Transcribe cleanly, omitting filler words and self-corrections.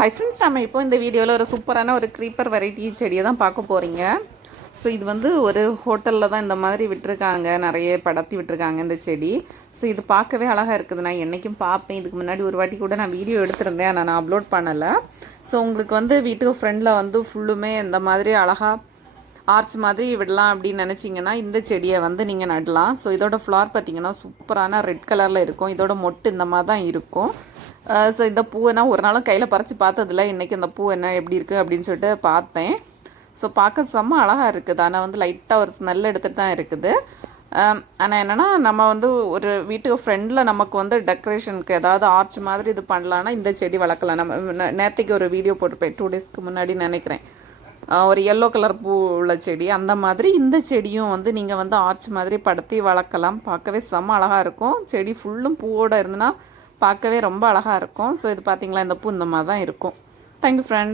Hi friends, நம்ம இப்போ இந்த வீடியோவில் ஒரு சூப்பரான ஒரு க்ரீப்பர் வெரைட்டி செடியை தான் பார்க்க போகிறீங்க. ஸோ இது வந்து ஒரு ஹோட்டலில் தான் இந்த மாதிரி விட்டுருக்காங்க, நிறைய படத்தி விட்டுருக்காங்க இந்த செடி. ஸோ இது பார்க்கவே அழகாக இருக்குது. நான் என்றைக்கும் பார்ப்பேன். இதுக்கு முன்னாடி ஒரு வாட்டி கூட நான் வீடியோ எடுத்திருந்தேன், ஆனால் நான் அப்லோட் பண்ணலை. ஸோ உங்களுக்கு வந்து வீட்டுக்கு ஃப்ரெண்டில் வந்து ஃபுல்லுமே இந்த மாதிரி அழகாக ஆர்ச் மாதிரி விடலாம் அப்படின்னு நினச்சிங்கன்னா இந்த செடியை வந்து நீங்கள் நடலாம். ஸோ இதோட ஃப்ளார் பார்த்திங்கன்னா சூப்பரான ரெட் கலரில் இருக்கும். இதோட மொட்டு இந்த மாதிரி தான் இருக்கும். ஸோ இந்த பூவை நான் ஒரு நாளும் கையில் பறித்து பார்த்ததில்ல. இன்றைக்கி இந்த பூ என்ன எப்படி இருக்குது அப்படின்னு சொல்லிட்டு பார்த்தேன். ஸோ பார்க்க செம்ம அழகாக இருக்குது. ஆனால் வந்து லைட்டாக ஒரு ஸ்மெல் எடுத்துகிட்டு தான் இருக்குது. ஆனால் என்னென்னா, நம்ம வந்து ஒரு வீட்டுக்கு ஃப்ரெண்டில் நமக்கு வந்து டெக்கரேஷனுக்கு ஏதாவது ஆர்ச் மாதிரி இது பண்ணலான்னா இந்த செடி வளர்க்கலாம். நம்ம நேற்றுக்கு ஒரு வீடியோ போட்டுப்பேன், 2 டேஸ்க்கு முன்னாடி நினைக்கிறேன். ஒரு எல்லோ கலர் பூ உள்ள செடி, அந்த மாதிரி இந்த செடியும் வந்து நீங்கள் வந்து ஆர்ச் மாதிரி படுத்தி வளர்க்கலாம். பார்க்கவே செம்ம அழகாக இருக்கும். செடி ஃபுல்லும் பூவோடு இருந்துன்னா பார்க்கவே ரொம்ப அழகாக இருக்கும். ஸோ இது பார்த்திங்களா, இந்த பூ இந்த மாதிரி தான் இருக்கும். Thank you friend.